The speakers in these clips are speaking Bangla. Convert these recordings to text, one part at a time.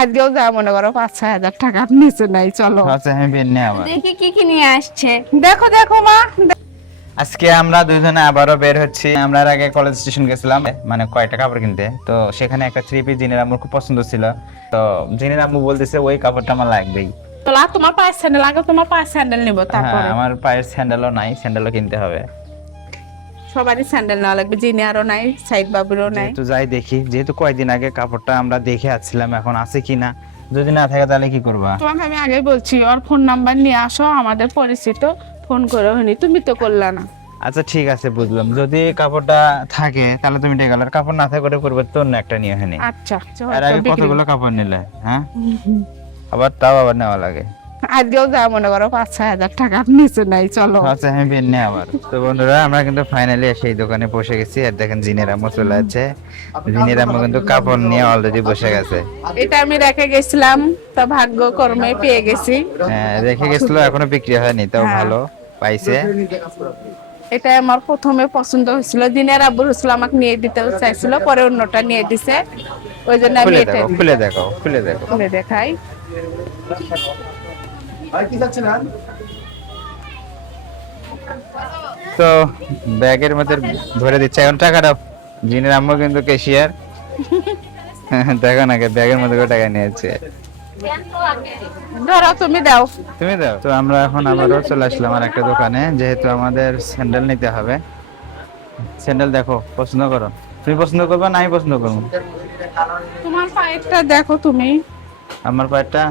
আজকেও যা মনে করো 5-6 হাজার টাকা নিচে নাই। চলো আচ্ছা আমি বের নিয়ে আবার দেখি কি কি নিয়ে আসছে। দেখো দেখো মা। আজকে আমরা দুইজনে আবারও বের হচ্ছি। আমরা এর আগে কলেজ স্টেশন গেছিলাম মানে কয়টা কাপড় কিনতে, তো সেখানে একটা থ্রি পিস জিনের আম্মুর খুব পছন্দ ছিল, তো জিনের আম্মু বলতেছে ওই কাপড়টা আমার লাগবেই। চলো তোমার পায়ের স্যান্ডেল, আগে তোমার পায়ের স্যান্ডেল নিবো হ্যাঁ তারপরে। আমার পায়ের স্যান্ডেলও নাই, স্যান্ডেলও কিনতে হবে। সবারই স্যান্ডেল নেওয়া লাগবে, জিনিয়ারও নাই, সাইদ বাবুরও নাই। তো যাই দেখি, যেহেতু কয়েকদিন আগে কাপড়টা আমরা দেখে আসছিলাম, এখন আছে কিনা, যদি না থাকে তাহলে কি করবা? তোমাকে আমি আগে বলছি ওর ফোন নাম্বার নিয়ে আসো, আমাদের পরিচিত, ফোন করে হয়নি, তুমি তো করলা না। আচ্ছা ঠিক আছে বুঝলাম, যদি কাপড়টা থাকে তাহলে তুমি টেকাল, আর কাপড় না থাকে ওটা পরিবর্তে অন্য একটা নিয়ে হয়নি। আচ্ছা আর আগে কতগুলো কাপড় নিলে? হ্যাঁ আবার তাও আবার নেওয়া লাগে। আজকেও যা মনে করো 5-6 হাজার টাকা নিচে নাই। চলো আচ্ছা আমি বের নিয়ে আবার। তো বন্ধুরা আমরা কিন্তু ফাইনালি সেই দোকানে বসে গেছি, আর দেখেন জিনের আম্মু চলে আছে। জিনের আম্মু কিন্তু কাপড় নিয়ে অলরেডি বসে গেছে। এটা আমি রেখে গেছিলাম, তা ভাগ্য কর্মে পেয়ে গেছি। হ্যাঁ রেখে গেছিল, এখনো বিক্রি হয়নি, তাও হ্যাঁ। ভালো পাইছে। এটা আমার প্রথমে পছন্দ হয়েছিল, দিনের আব্বুর হয়েছিল, আমাকে নিয়ে দিতে চাইছিল, পরে অন্যটা নিয়ে দিছে, ওই জন্য আমি খুলে এটা দেখো খুলে দেখো খুলে দেখো। খুলে দেখাই। তো ব্যাগের মধ্যে ভরে দিচ্ছে, এখন টাকা দাও। জিনের আম্মু কিন্তু ক্যাশিয়ার। দেখো না ব্যাগের মধ্যে করে টাকা নিয়েছে। ধরো তুমি দাও। তুমি দাও। তো আমরা এখন আবারও চলে আসলাম আর একটা দোকানে, যেহেতু আমাদের স্যান্ডেল নিতে হবে। স্যান্ডেল দেখো, পছন্দ করো। তুমি পছন্দ করবে না আমি পছন্দ করবো? তোমার পায়েরটা দেখো তুমি। আমার পায়েরটা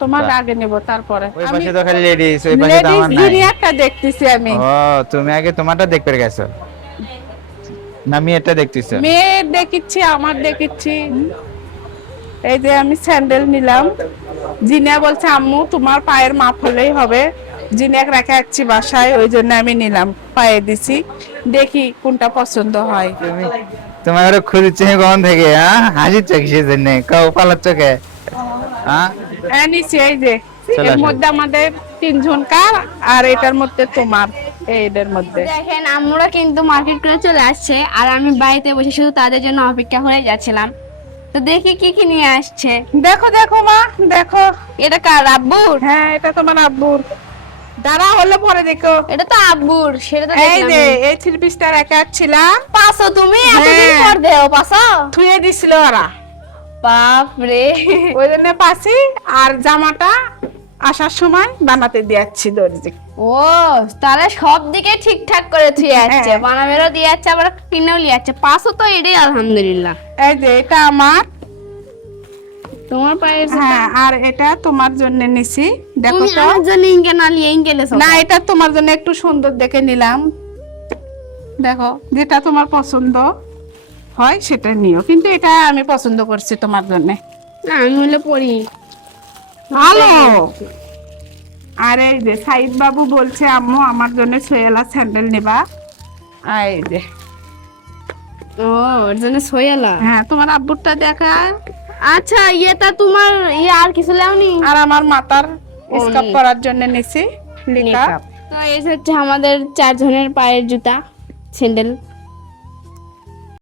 তোমার আগে নেব তারপরে। ওই পাশে তো খালি লেডিস, ওই পাশে তো আমার নাই। জিনিয়ারটা দেখতেছি আমি। ও তুমি আগে তোমারটা দেখতে গেছো না আমি এটা দেখতেছি? মেয়ের দেখিচ্ছি, আমার দেখিচ্ছি। এই যে আমি স্যান্ডেল নিলাম, জিনিয়া বলছে আম্মু তোমার পায়ের মাপ হলেই হবে, জিনিয়াকে রেখে যাচ্ছি বাসায়, ওই জন্য আমি নিলাম, পায়ে দিছি, দেখি কোনটা পছন্দ হয়। তুমি তোমার ঘরে খুঁজছে কখন থেকে? হ্যাঁ হাসিচ্ছ কিসের জন্য, কাউ পালাচ্ছ কে? হ্যাঁ নিছি, এই যে চলে এর আসো। মধ্যে আমাদের 3 জনকার, আর এটার মধ্যে তোমার, এদের মধ্যে। দেখেন আমরা কিন্তু মার্কেট করে চলে আসছে, আর আমি বাড়িতে বসে শুধু তাদের জন্য অপেক্ষা করে যাচ্ছিলাম। তো দেখি কি কি নিয়ে আসছে। দেখো দেখো মা দেখো। এটা কার? আব্বুর? হ্যাঁ এটা তোমার আব্বুর। দাঁড়া হলে পরে দেখো। এটা তো আব্বুর, সেটা তো এই দেখলাম। যে এই 3 পিসটা রেখে ছিলাম, পাঁচশো তুমি এতদিন হ্যাঁ। পর দেও পাঁচশো? থুয়ে দিছিল ওরা, বাপ রে। ওই জন্য পাছি। আর জামাটা আসার সময় বানাতে দিয়েছি দর্জি। ও তাহলে সব দিকে ঠিকঠাক করে থুয়ে যাচ্ছে, হ্যাঁ। বানাবেরও দিয়ে যাচ্ছে, আবার কিনেও নিয়ে যাচ্ছে। পাঁচশো তো এটাই আলহামদুলিল্লাহ। এই যে এটা আমার, তোমার পায়ে হ্যাঁ, আর এটা তোমার জন্য নিছি। দেখো তুমি তো। আমার জন্য ইনকে না নিয়ে ইনকে লেছো? না এটা তোমার জন্য একটু সুন্দর দেখে নিলাম, দেখো যেটা তোমার পছন্দ হয় সেটা নিও, কিন্তু এটা আমি পছন্দ করছি তোমার জন্য। না আমি হলে পড়ি। ভালো। আর এই যে সাইদ বাবু বলছে আম্মু আমার জন্য সোয়েলা স্যান্ডেল নেবা, আর এই যে ও ওর জন্য সোয়ালা। হ্যাঁ তোমার আব্বুরটা দেখা, আচ্ছা ইয়েটা তোমার আর কিছু লাওনি? আর আমার মাথার স্কার্ফ করার জন্য নিছি লিকা। তো এই হচ্ছে আমাদের 4 জনের পায়ের জুতা, স্যান্ডেল।